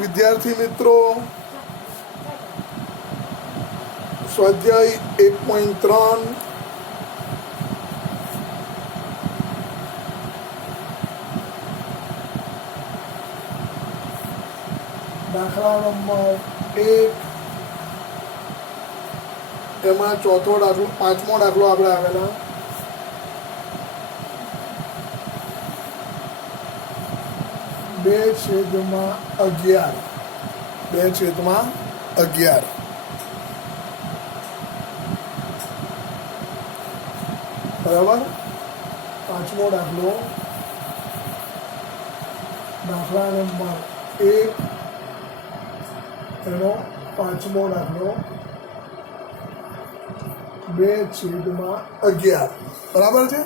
વિદ્યાર્થી મિત્રો, સ્વાધ્યાય 1.3 દાખલા નંબર 1 એમાં ચોથો દાખલો, પાંચમો દાખલો આપણે આવેલા. બે છેદમાં 11. બરાબર. પાંચમો દાખલો, દાખલા નંબર 1 એનો પાંચમો દાખલો, 2/11. બરાબર છે.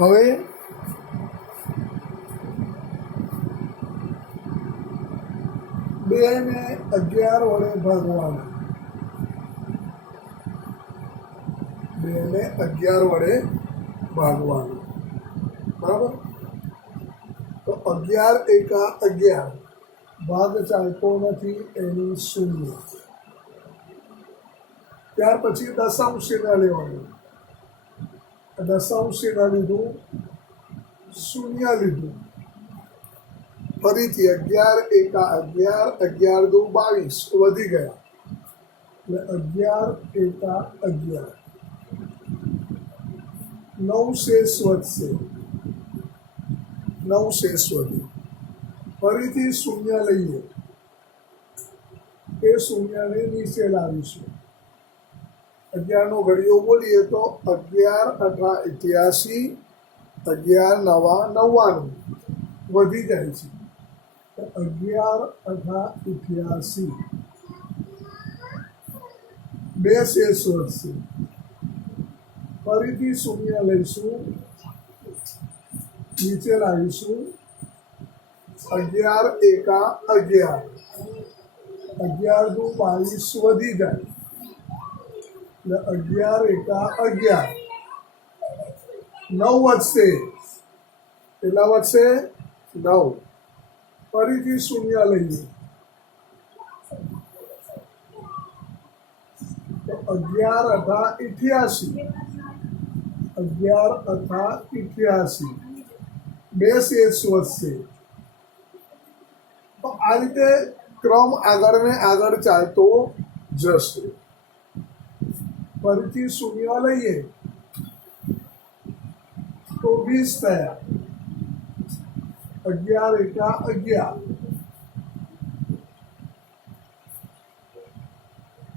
હવે બે ને 11 વડે ભાગવાના. 2 ને 11 વડે ભાગવાનું. બરાબર. તો 11 એકા 11, ભાગ ચાલતો નથી, એની 0. ત્યાર પછી દશાંશીને લેવાનું. દશાંશીને લીધું, 0 લીધું. ફરીથી 11 એકા 11, 11 દુ 22 વધી ગયા, એટલે 11 એકા 11. 9 શેષ વધશે, 9 શેષ વધ્યું. ફરીથી 0 લઈએ, એ 0ને નીચે લાવીશું. 11 નો ઘડીઓ બોલીએ તો 11 × 88, 11 × 9 = 99, વધી જાય છે. 11 × 88, 2 શેષ વધશે. ફરીથી 0 લઈશું, નીચે લાવીશું. 11 એકા 11, 11 દુ 22 વધી જાય, એટલે 11 એકા 11. 9 વધશે. કેટલા વધશે? 9. ફરીથી 0 લઈએ તો 11 × 88, 11 × 88, 2 શેષ વધશે. તો આ રીતે ક્રમ આગળ ને આગળ ચાલતો જશે. ફરીથી 0 લઈએ તો 20 થયા. 11 એકા 11,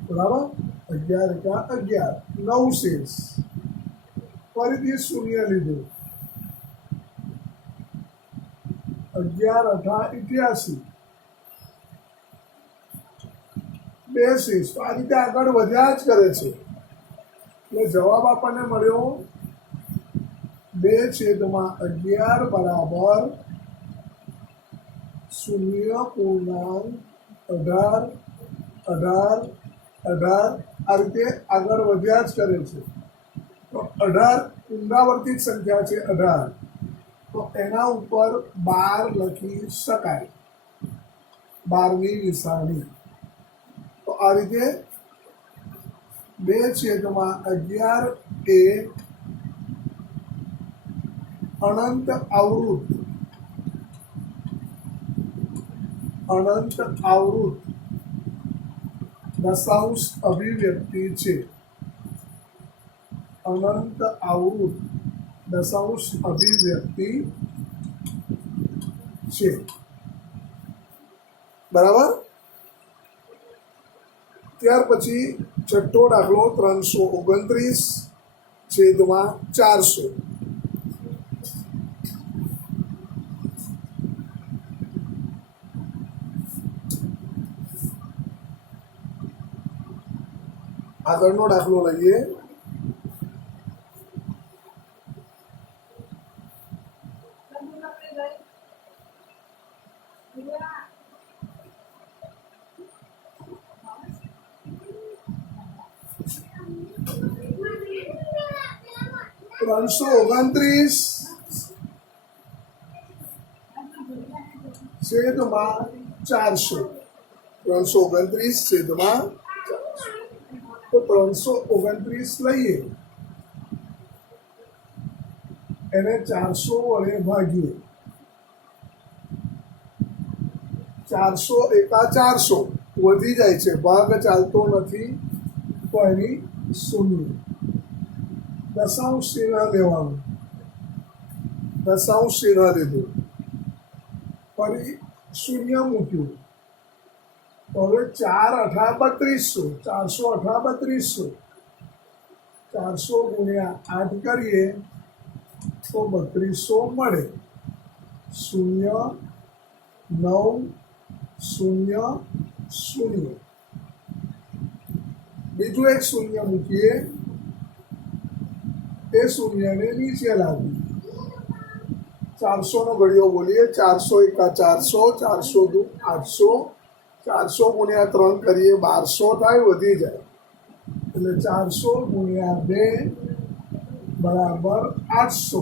બરાબર. 11 એકા 11, 9 શેષ. ફરીથી 0 લીધું. 11 × 88, 2 શેષ. તો આ રીતે આગળ વધ્યા જ કરે છે. એટલે જવાબ આપણને મળ્યો 2/11 બરાબર 0.18. આ રીતે આગળ વધ્યા જ કરે છે. તો 18 પુનરાવર્તિત સંખ્યા છે. 18 તો એના ઉપર 12 લખી શકાય, 12ની નિશાની. તો આ રીતે 2/11 એ અનંત આવૃત દશાંશ અભિવ્યક્તિ છે. અનંત આવૃત દશાંશ અભિવ્યક્તિ છે. બરાબર. ત્યાર પછી છઠ્ઠો દાખલો, 329/400. આગળનો દાખલો લઈએ. 329 છેદમાં 400. 329 છેદમાં 400. તો 329 લઈએ, એને 400 વડે ભાગીએ. 400 એકા 400 વધી જાય છે, ભાગ ચાલતો નથી તો એની શૂન્ય. દશાંશ ચિહ્ન લેવાનું, દશાંશ ચિહ્ન લીધું, ફરી શૂન્ય મૂક્યું. તો હવે 4 અઠા 3200, 400 અઠા 3200, 400 ગુણ્યા 8 કરીએ તો 3200 મળે. 0 9 0 0. બીજું એક શૂન્ય મૂકીએ, એ શૂન્યને નીચે લાવીએ. 400 નો ઘડિયો બોલીએ. 400 એકા 400, 400 દુ 800, 400 ગુણ્યા 3 કરીએ 1200 થાય, વધી જાય. એટલે 400 ગુણ્યા 2 બરાબર 800.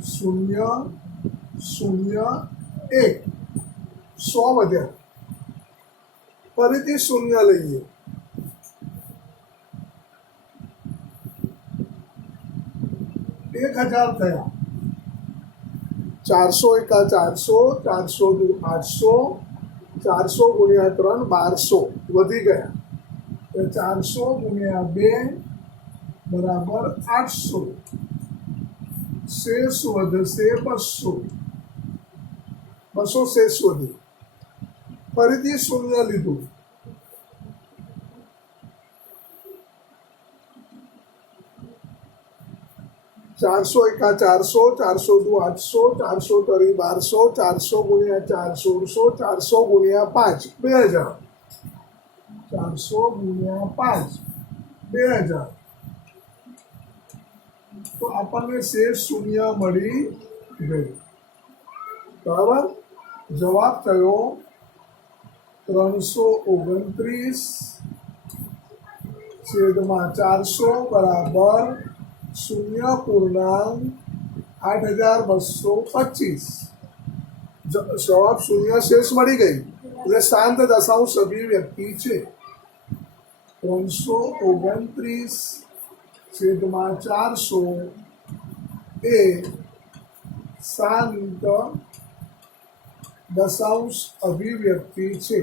0 0 1, 100 વધ્યા. ફરીથી શૂન્ય લઈએ. 1000 થયા. 400 એકા 400, 400 દુ 800, 400 ગુણ્યા 3 1200, વધી ગયા. એટલે 400 ગુણ્યા 2 બરાબર 800. શેષ વધશે 200. 200 શેષ વધ્યું. ફરીથી શૂન્ય લીધું. 400 એકા 400, 400 દુ 800, 400 તરી 1200, 400 ગુણ્યા 4 1600, 400 ગુણ્યા 5 2000, 400 ગુણ્યા 5 2000. તો આપણને શેષ શૂન્ય મળી ગયું. બરાબર. જવાબ થયો 329 છેદમાં 400 બરાબર 0.8225. જવાબ શૂન્ય શેષ મળી ગઈ, એટલે શાંત દશાંશ અભિવ્યક્તિ છે. 329 છેદમાં 400 એ શાંત દશાંશ અભિવ્યક્તિ છે.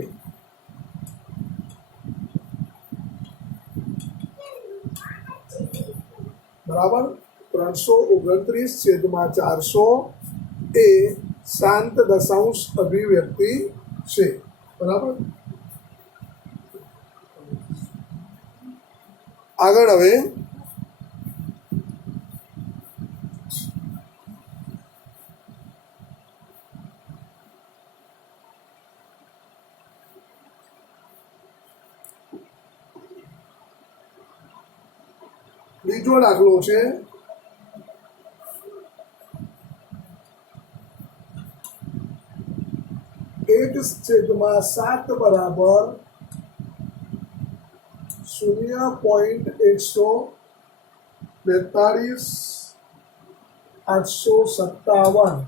બરાબર. 329 છેદમાં 400 એ શાંત દશાંશ અભિવ્યક્તિ છે. બરાબર. આગળ હવે બીજો દાખલો છે. એક છેદમાં 7 બરાબર 0.142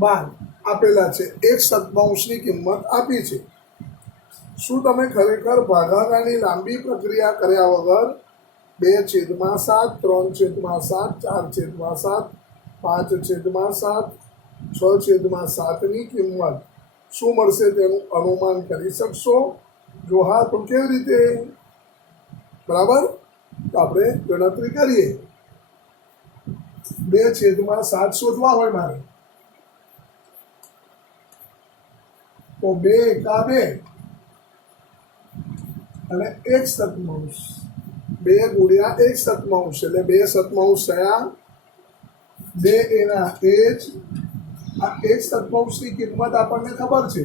બાર આપેલા છે. એક સદમાંશની કિંમત આપી છે. શું તમે ખરેખર ભાગાકારની લાંબી પ્રક્રિયા કર્યા વગર 2/7, 3/7, 4/7, 5/7, 6/7 ની કિંમત શું મળશે તેનું અનુમાન કરી શકશો? જો હા તો કેવી રીતે? બરાબર. તો આપણે ગણતરી કરીએ. 2/7 શોધવા હોય મારે તો 2 એકા 2 અને 1 સદમાંશ, 2 ગુણ્યા 1 સદમાંશ એટલે 2 સદમાંશ થયા. 2 એના એ જ. આ 1 સદમાંશની કિંમત આપણને ખબર છે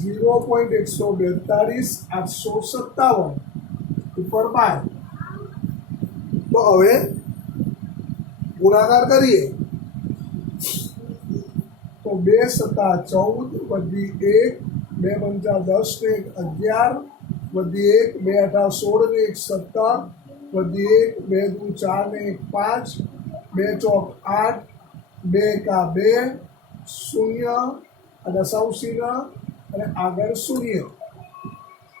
0.142 ઉપર 12. તો હવે ગુણાકાર કરીએ તો 2 સતા 14 વધી 1, 2 પંચા 10 ને 1 11 વધી 1, 2 અઠા 16 ને 1 17, વધી 1 2 દુ 4 ને 1 5 2 ચોક 8 2 એકા 2 શૂન્ય અને દશાંશીના અને આગળ શૂન્ય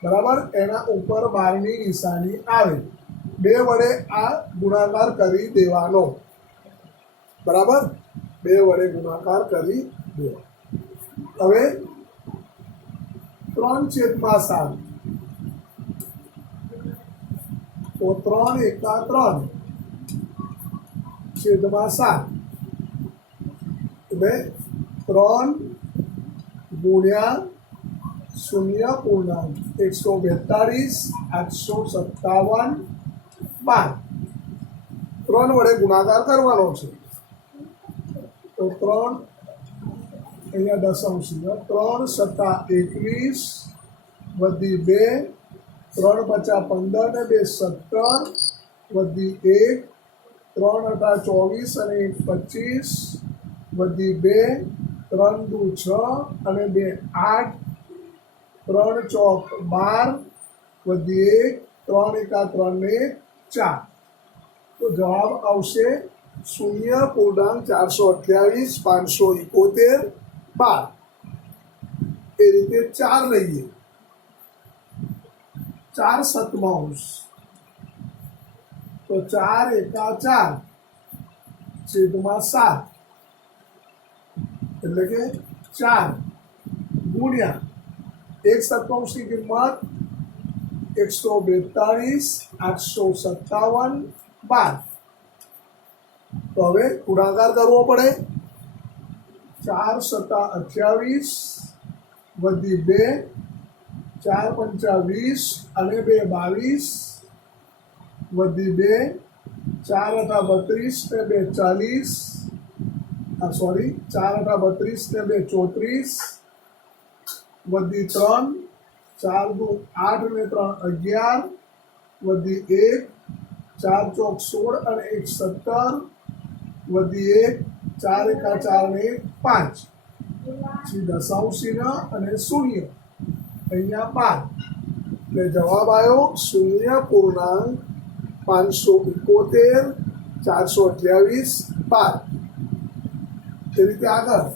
બરાબર એના ઉપર 12ની નિશાની આવે 2 વડે આ ગુણાકાર કરી દેવાનો બરાબર 2 વડે ગુણાકાર કરી દેવાનો હવે 3/7 તો 3 એકા 3/7 એટલે 3 ગુણ્યા 0.142 857 12 3 વડે ગુણાકાર કરવાનો છે તો 3 અહીંયા દશાંશ 3 સત્તા 21 વધી 2 3 પચા 15 ને 2 17 વધી 1 3 અઢા 24 અને 1 25 વધી 2 3 દુ 6 અને 2 8 3 ચોક 12 વધી 1 3 એકા 3 ને 4 તો જવાબ આવશે 0.428 571 12 એ રીતે 4 લઈએ 4/7 તો 4 એકા 4/7 એટલે કે 4 ગુણ્યા 1/7 ની કિંમત 142 857 12 તો હવે ગુણાકાર કરવો પડે 4 સત્તા 28 વધી 2 4 પંચા 20 અને 2 22 વધી 2 4 અઢા 32 ને 2 40 સોરી 4 અઢા 32 ને 2 34 વધી 3 4 દુ 8 ને 3 11 વધી 1 4 ચોક 16 અને 1 17 વધી 1 4 એકા 4 ને 5 પછી દશાંશીના અને શૂન્ય અહીંયા 12 એટલે જવાબ આવ્યો 0.571 428 12 એ રીતે આગળ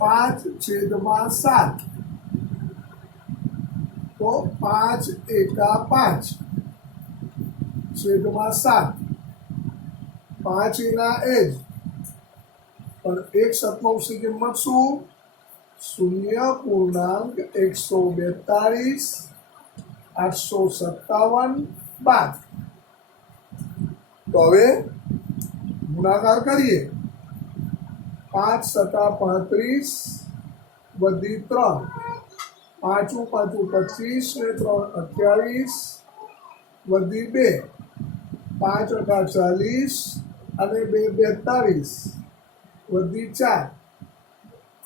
5/7 તો 5 એકા 5/7 5 એના એજ પણ 1/7 ની કિંમત શું 0.142 857 12 તો હવે ગુણાકાર કરીએ 5 સત્તા 35 વધી 3 5 5 25 ને 3 28 વધી 2 5 અઢા 40 અને 2 42 વધી 4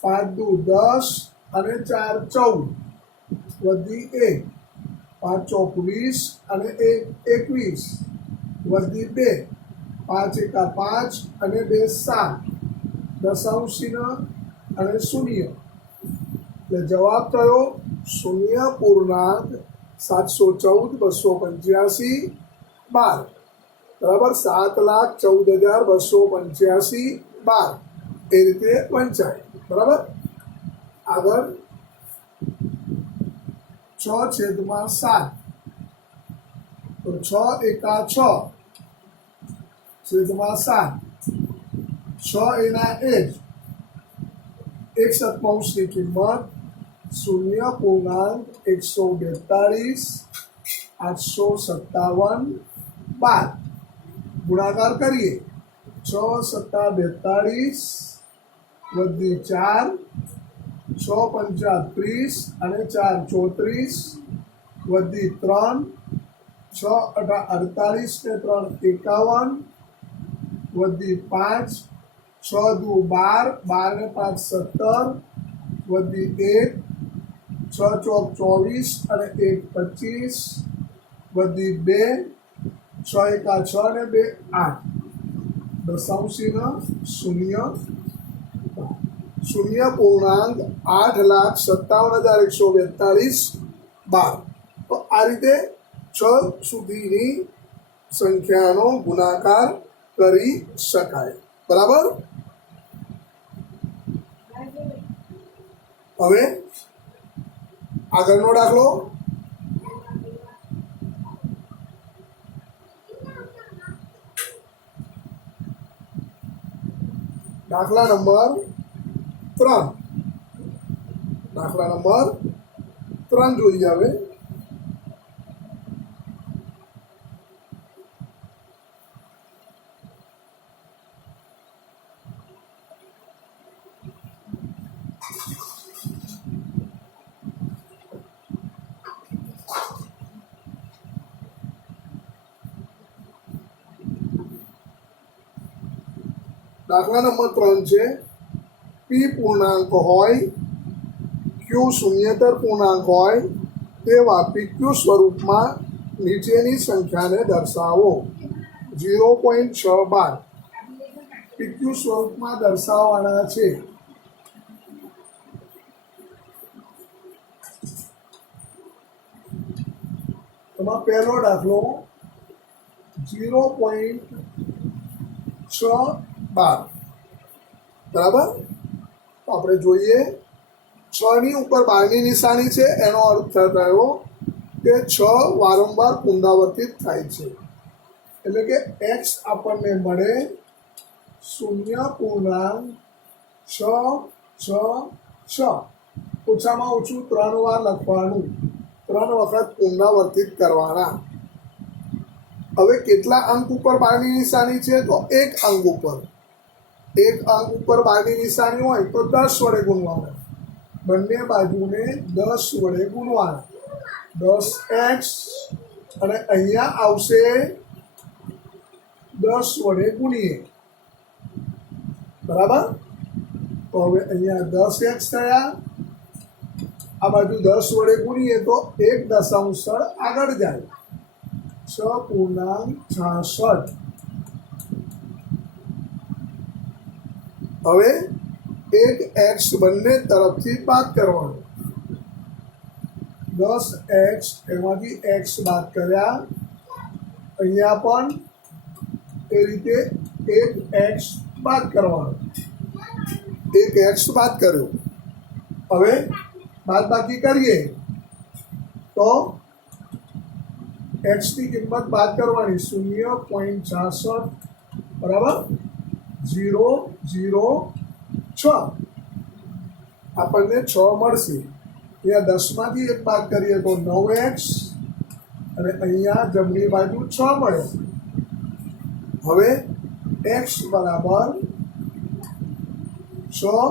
5 દુ 10 અને 4 14 વધી 1 5 ચોક 20 અને 1 21 વધી 2 5 એકા 5 અને 2 7 દશાંશીના અને શૂન્ય એટલે જવાબ થયો 0.714 285 બરાબર 7,14,285 12 એ રીતે વંચાય બરાબર આગળ 6/7 તો 6 એકા 6/7 6 એના એજ 1/7 ની કિંમત 0.142 857 12 ગુણાકાર કરીએ 6 સત્તા 42 વધી 4 6 પંચા 30 અને 4 34 વધી 3 6 અઢા 48 ને 3 51 વધી 5 6 દુ 12 12 ને 5 17 વધી 1 6 ચોક 24 અને 1 25 વધી 2 6 એકા 6 ને 2 8 દશાંશીના શૂન્ય 0.8,57,142 12 તો આ રીતે 6 સુધીની સંખ્યાનો ગુણાકાર કરી શકાય. બરાબર. હવે આગળનો દાખલો. દાખલા નંબર 3. દાખલા નંબર 3 જોઈએ હવે. દાખલા નંબર 3 છે પી પૂર્ણાંક હોય, ક્યુ શૂન્યેતર પૂર્ણાંક હોય તેવા પીક્યુ સ્વરૂપમાં નીચેની સંખ્યાને દર્શાવો. 0.612 પીક્યુ સ્વરૂપમાં દર્શાવવાના છે. એમાં પહેલો દાખલો 0.612. બરાબર. તો આપણે જોઈએ 6 ની ઉપર 12 ની નિશાની છે, એનો અર્થ થયો કે 6 વારંવાર પુનરાવર્તિત થાય છે. એટલે કે x આપણને મળે 0.666. ઓછામાં ઓછું 3 વાર લખવાનું, 3 વખત પુનરાવર્તિત કરવાના. હવે કેટલા અંક ઉપર 12 ની નિશાની છે? તો 1 અંક ઉપર. 1 અંક ઉપર 12 ની નિશાની હોય તો 10 વડે ગુણવાના. બંને બાજુને 10 વડે ગુણવાના. 10x અને અહીંયા આવશે 10 વડે ગુણીએ. બરાબર. તો હવે અહીંયા 10x થયા. આ બાજુ 10 વડે ગુણીએ તો 1 દશાંશ સ્થળ આગળ જાય. 6.66. હવે 1x બંને તરફથી બાદ કરવાનો. 10x એમાંથી x બાદ કર્યા. અહીંયા પણ એ રીતે 1x બાદ કરવાનો. 1x બાદ કર્યો. હવે બાદબાકી કરીએ તો x ની કિંમત બાદ કરવાની. 0.66 બરાબર 0.06. આપણને 6 મળશે. અહીંયા 10 માંથી 1 બાદ કરીએ તો 9x અને અહીંયા જમણી બાજુ 6 મળે. હવે x બરાબર 6.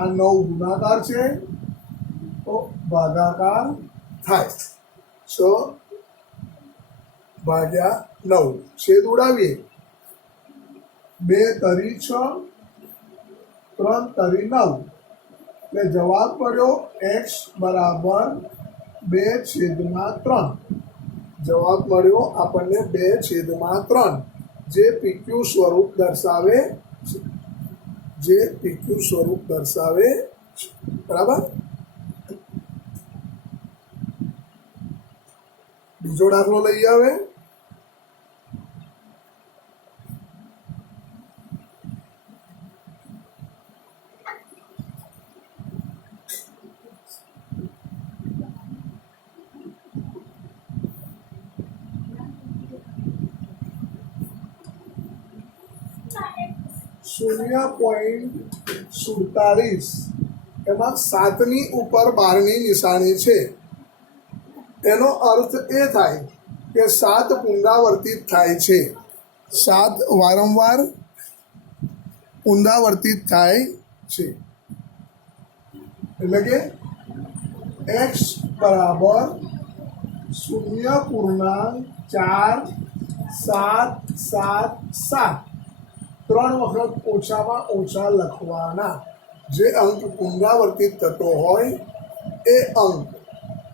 આ 9 ગુણાકાર છે તો ભાગાકાર થાય. 6/9. છેદ ઉડાવીએ. 2 તરી 6, 3 તરી 9. એટલે જવાબ પડ્યો x બરાબર 2/3. જવાબ મળ્યો આપણને 2/3, જે પીક્યુ સ્વરૂપ દર્શાવે છે. જે પીક્યુ સ્વરૂપ દર્શાવે છે. બરાબર. બીજો દાખલો લઈએ હવે. .47 એમાં 7 ની ઉપર 12 ની નિશાની છે. એનો અર્થ એ થાય કે 7 પુનરાવર્તિત થાય છે. 7 વારંવાર પુનરાવર્તિત થાય છે. એટલે કે x બરાબર 0.4777. 3 વખત ઓછામાં ઓછા લખવાના. જે અંક પુનરાવર્તિત થતો હોય એ અંક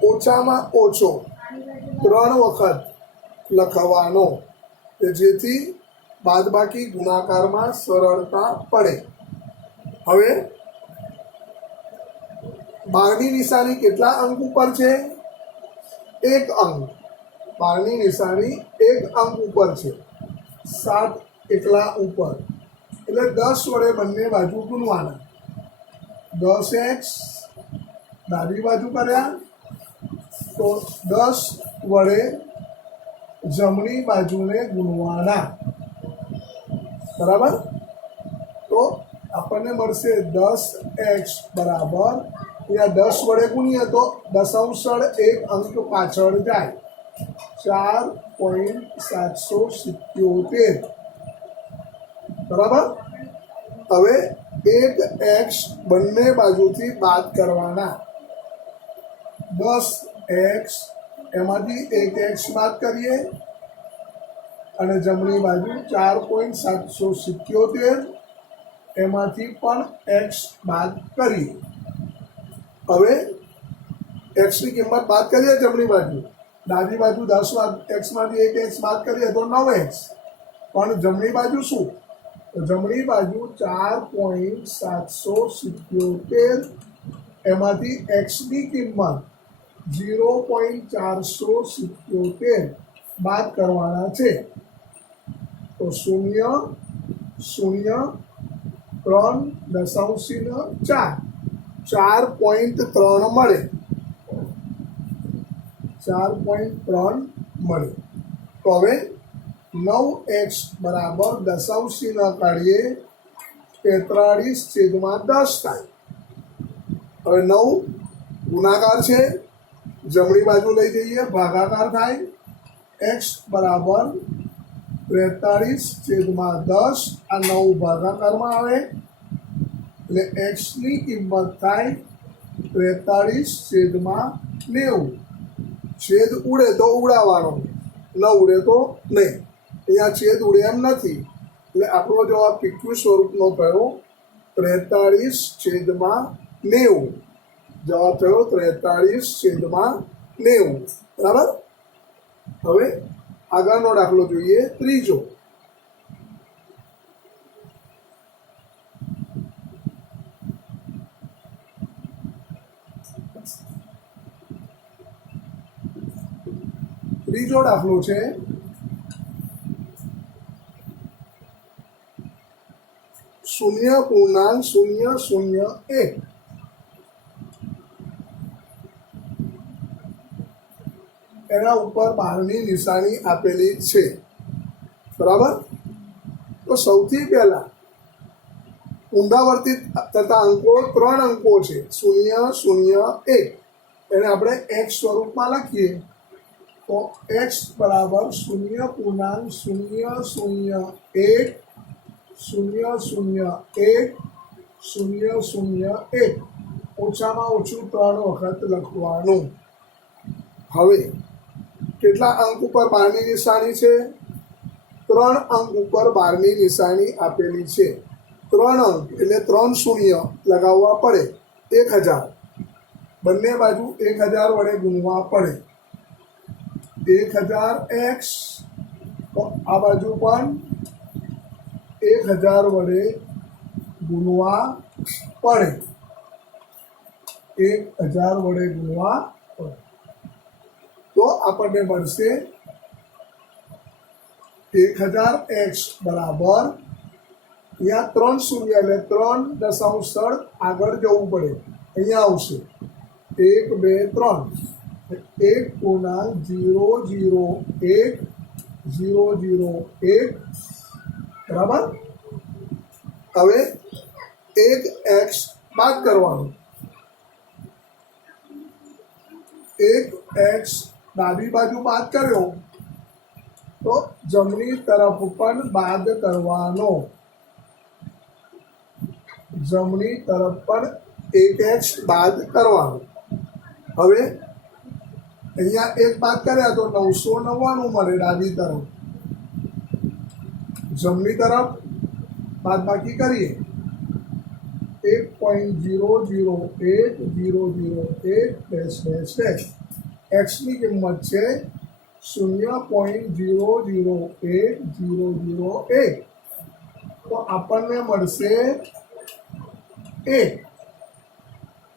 ઓછામાં ઓછો 3 વખત લખવાનો, કે જેથી બાદબાકી ગુણાકારમાં સરળતા પડે. હવે 12 ની નિશાની કેટલા અંક ઉપર છે? 1 અંક. બારની નિશાની એક અંક ઉપર છે, 7 એકલા ઉપર, એટલે 10 વડે બંને બાજુ ગુણવાના. 10x ડાબી બાજુ કર્યા તો 10 વડે જમણી બાજુને ગુણવાના. બરાબર? તો આપણને મળશે 10x બરાબર, અહીંયા 10 વડે ગુણીએ તો દશાંશ સ્થળ એક અંક પાછળ જાય, 4.777. બરાબર? હવે 1x બંને બાજુથી બાદ કરવાના. 10x એમાંથી 1x બાદ કરીએ અને જમણી બાજુ 4.777 એમાંથી પણ x બાદ કરીએ. હવે એક્સની કિંમત બાદ કરીએ જમણી બાજુ, ડાબી બાજુ 10x માંથી 1x બાદ કરીએ તો 9x, પણ જમણી બાજુ શું? તો જમણી બાજુ 4.777 એમાંથી xની કિંમત 0.477 બાદ કરવાના છે. તો 0 0 3 દશાંશ ચિહ્ન 4.3 મળે, 4.3 મળે. તો હવે 9x બરાબર દશાંશ ચિહ્ન કાઢીએ 43/10 થાય. હવે 9 ગુણાકાર છે, જમણી બાજુ લઈ જઈએ ભાગાકાર થાય. x બરાબર 43/10, આ 9 ભાગાકારમાં આવે એટલે x ની કિંમત થાય 43/90. છેદ ઉડે તો ઉડાવવાનો, ન ઉડે તો નહીં. અહીંયા છેદ ઉડે એમ નથી, એટલે આપણો જવાબ PQ સ્વરૂપનો થયો 43/90. જવાબ થયો 43/90. બરાબર? હવે આગળનો દાખલો જોઈએ, ત્રીજો. ત્રીજો દાખલો છે 0.001. એના ઉપર બારની નિશાની આપેલી છે. બરાબર? તો સૌથી પહેલા પુનરાવર્તિત થતા અંકો 3 અંકો છે, 0 0 1. એને આપણે x સ્વરૂપમાં લખીએ તો x બરાબર 0.001 001 001, ઓછામાં ઓછું 3 વખત લખવાનું. હવે કેટલા અંક ઉપર બારની નિશાની છે? 3 અંક ઉપર બારની નિશાની આપેલી છે. 3 અંક એટલે 3 શૂન્ય લગાવવા પડે. 1000 બંને બાજુ 1000 વડે ગુણવા પડે. 1000x, તો આ બાજુ પણ 1000 વડે ગુણવા પડે. 1000 વડે ગુણવા પડે. તો આપણને મળશે 1000x બરાબર, અહીંયા 3 શૂન્ય એટલે 3 દશાંશ સ્થળ આગળ જવું પડે, અહીંયા આવશે 1 2 3 1.001 બરાબર. હવે 1x બાદ કરવાનું. 1x ડાબી બાજુ બાદ કર્યો તો જમણી તરફ પણ બાદ કરવાનો. જમણી તરફ પણ 1x બાદ કરવાનો. હવે અહીંયા 1 બાદ કર્યા તો 999 મળે ડાબી તરફ. જમણી તરફ બાદબાકી કરીએ 1.001 x ની કિંમત છે 0.001 તો આપણને મળશે 1.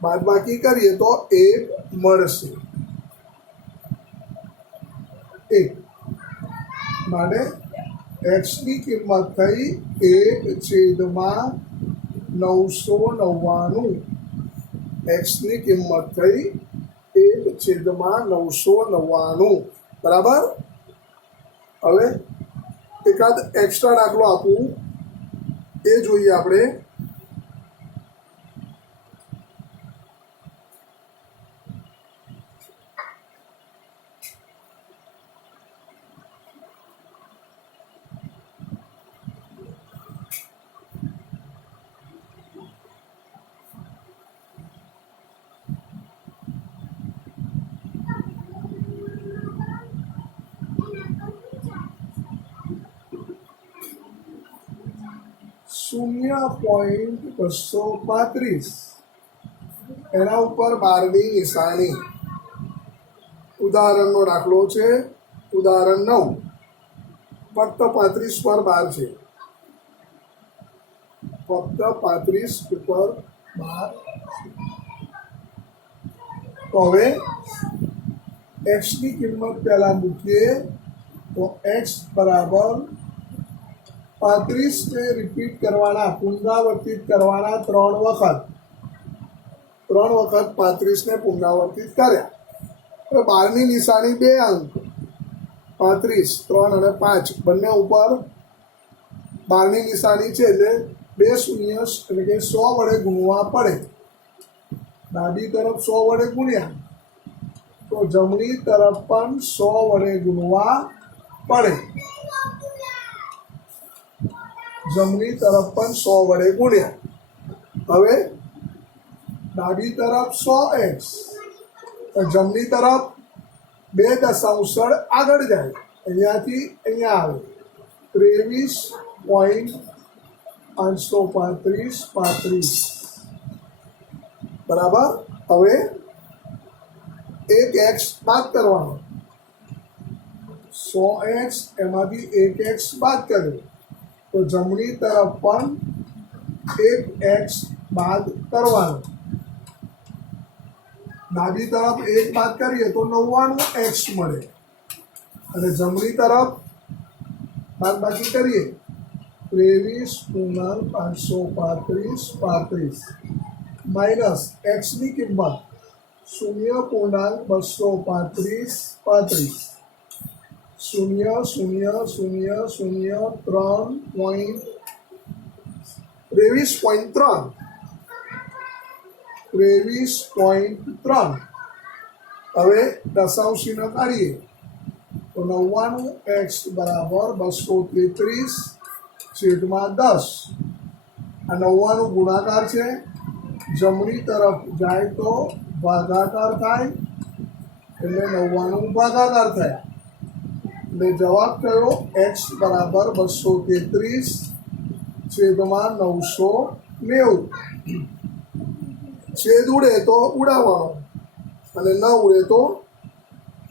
બાદબાકી કરીએ તો 1 મળશે. 1 માટે એક્સની કિંમત થઈ 1/999. એક્સની કિંમત થઈ 1/999. બરાબર. હવે એકાદ એક્સ્ટ્રા દાખલો આપું એ જોઈએ આપણે. .235 એના ઉપર 12ની નિશાની. ઉદાહરણનો દાખલો છે ઉદાહરણ 9. ફક્ત 35 પર 12 છે. ફક્ત 35 ઉપર 12. તો હવે એક્સની કિંમત પહેલા મૂકીએ તો એક્સ બરાબર 35ને રિપીટ કરવાના, પુનરાવર્તિત કરવાના 3 વખત. 3 વખત 35ને પુનરાવર્તિત કર્યા. હવે 12ની નિશાની 2 અંક 35, 3 અને 5 બંને ઉપર 12ની નિશાની છે એટલે 2 શૂન્ય એટલે કે 100 વડે ગુણવા પડે. ડાબી તરફ 100 વડે ગુણ્યા તો જમણી તરફ પણ 100 વડે ગુણવા પડે. જમણી તરફ પણ 100 વડે ગુણ્યા. હવે ડાબી તરફ 100x, જમણી તરફ 2 દશાંશ આગળ જાય, અહીંયાથી અહીંયા આવે 23.535. બરાબર. હવે 1x બાદ કરવાનો. 100x એમાંથી 1x બાદ કર્યો તો જમણી તરફ પણ 1x બાદ કરવાનો. ડાબી તરફ 1 બાદ કરીએ તો 99x મળે અને જમણી તરફ બાદબાકી કરીએ 23.535 માઇનસ એક્સની કિંમત 0.235 23.3. હવે દશાંશીને કાઢીએ તો 99x બરાબર 233/10. આ 99 ગુણાકાર છે, જમણી તરફ જાય તો ભાગાકાર થાય એટલે 99 ભાગાકાર થયા એટલે જવાબ થયો x બરાબર 233/990. છેદ ઉડે તો ઉડાવવાનો અને ન ઉડે તો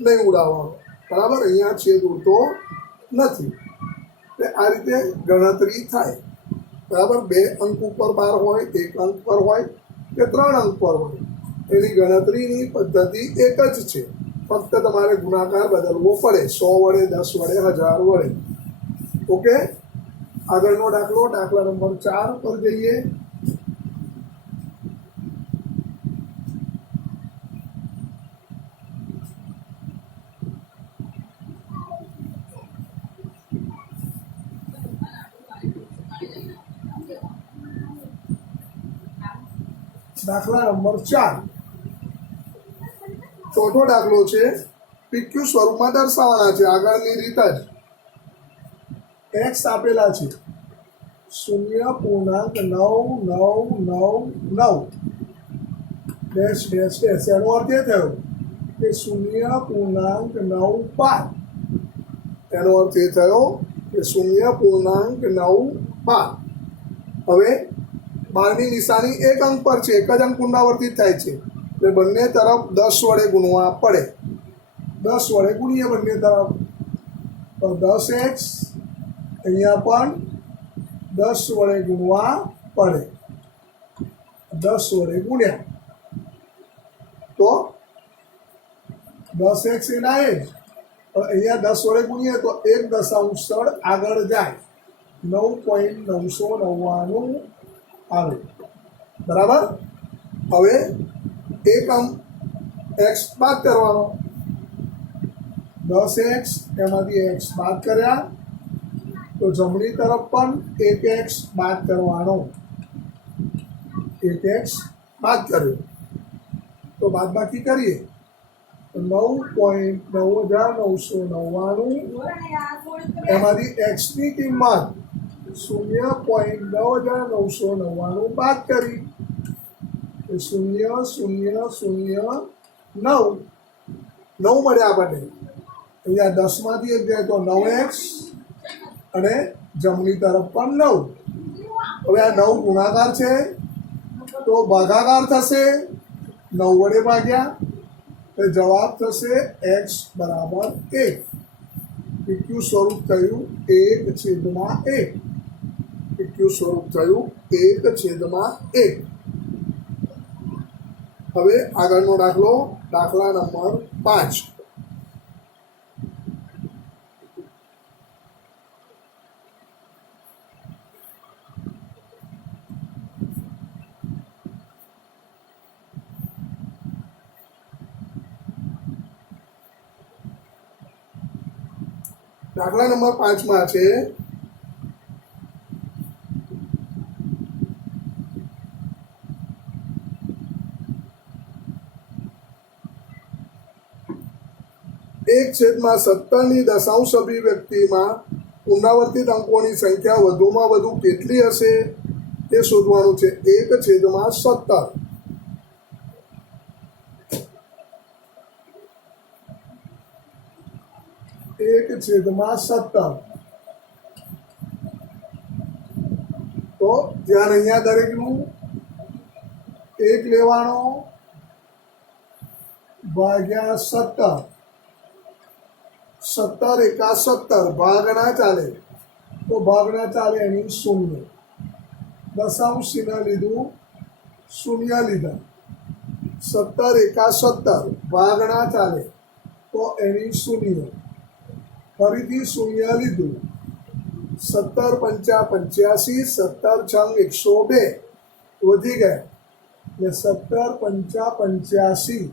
નહીં ઉડાવવાનો. બરાબર. અહીંયા છેદ ઉડતો નથી એટલે આ રીતે ગણતરી થાય. બરાબર. 2 અંક ઉપર 12 હોય, 1 અંક પર હોય કે 3 અંક પર હોય, એની ગણતરીની પદ્ધતિ એક જ છે. ફક્ત તમારે ગુણાકાર બદલવો પડે 100 વડે, 10 વડે, 1000 વડે. ઓકે. આગળનો દાખલો દાખલા નંબર 4 પર જઈએ. દાખલા નંબર 4. ચોથો દાખલો છે પીક્યુ સ્વરૂપમાં દર્શાવવાના છે આગળની રીત જ. એક્સ આપેલા છે 0.999 ડેશ ડેશ ડેશ. એનો અર્થ એ થયો કે 0.95. એનો અર્થ એ થયો કે 0.95. હવે 12ની નિશાની 1 અંક પર છે, 1 જ અંક પુનરાવર્તિત થાય છે એટલે બંને તરફ 10 વડે ગુણવા પડે. 10 વડે ગુણીએ બંને તરફ તો 10x, અહીંયા પણ 10 વડે ગુણવા પડે. 10 વડે ગુણ્યા તો 10x એના એ જ, અહીંયા 10 વડે ગુણીએ તો 1 દશાંશ સ્થળ આગળ જાય 9.999 આવે, બરાબર. હવે એકમ એક્સ બાદ કરવાનો, 10x એમાંથી x બાદ કર્યા તો જમણી તરફ પણ 1x બાદ કરવાનો, 1x બાદ કર્યો તો બાદબાકી કરીએ તો 9.9999 એમાંથી x ની કિંમત 0.9999 બાદ કરી 0.009 મળ્યા આપણને. અહીંયા 10 માંથી 1 જાય તો 9x અને જમણી તરફ પણ 9. હવે આ 9 ગુણાકાર છે તો ભાગાકાર થશે, 9 વડે ભાગ્યા તો જવાબ થશે x બરાબર 1. પીક્યુ સ્વરૂપ થયું 1/1. પીક્યુ સ્વરૂપ થયું 1/1. હવે આગળનો દાખલો, દાખલા નંબર 5. દાખલા નંબર 5 છે એક છેદમાં 17ની દશાંશ અભિવ્યક્તિમાં પુનરાવર્તિત અંકોની સંખ્યા વધુમાં વધુ કેટલી હશે તે શોધવાનું છે. 1/17. તો ધ્યાન અહીંયા દરેકનું 1 લેવાનો ભાગ્યા 17. 17 એકા 17 ભાગ ના ચાલે તો ભાગ ના ચાલે એની 0. દશાંશ ચિહ્ન લીધું, 0 લીધા. 17 એકા 17 ભાગ ના ચાલે તો એની 0. ફરીથી 0 લીધું. 17 પંચા 85, 17 છંગ 102 વધી ગયા એટલે 17 પંચા 85,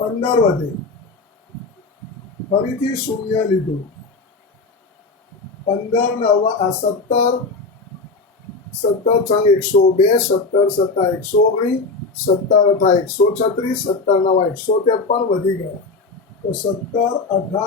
15 વધે. ફરીથી 0 લીધું. 15 નવા 17 છંગ 102, 17 સત્તા 119, 17 અઠા 136, 17 નવા 153 વધી ગયા તો 17 18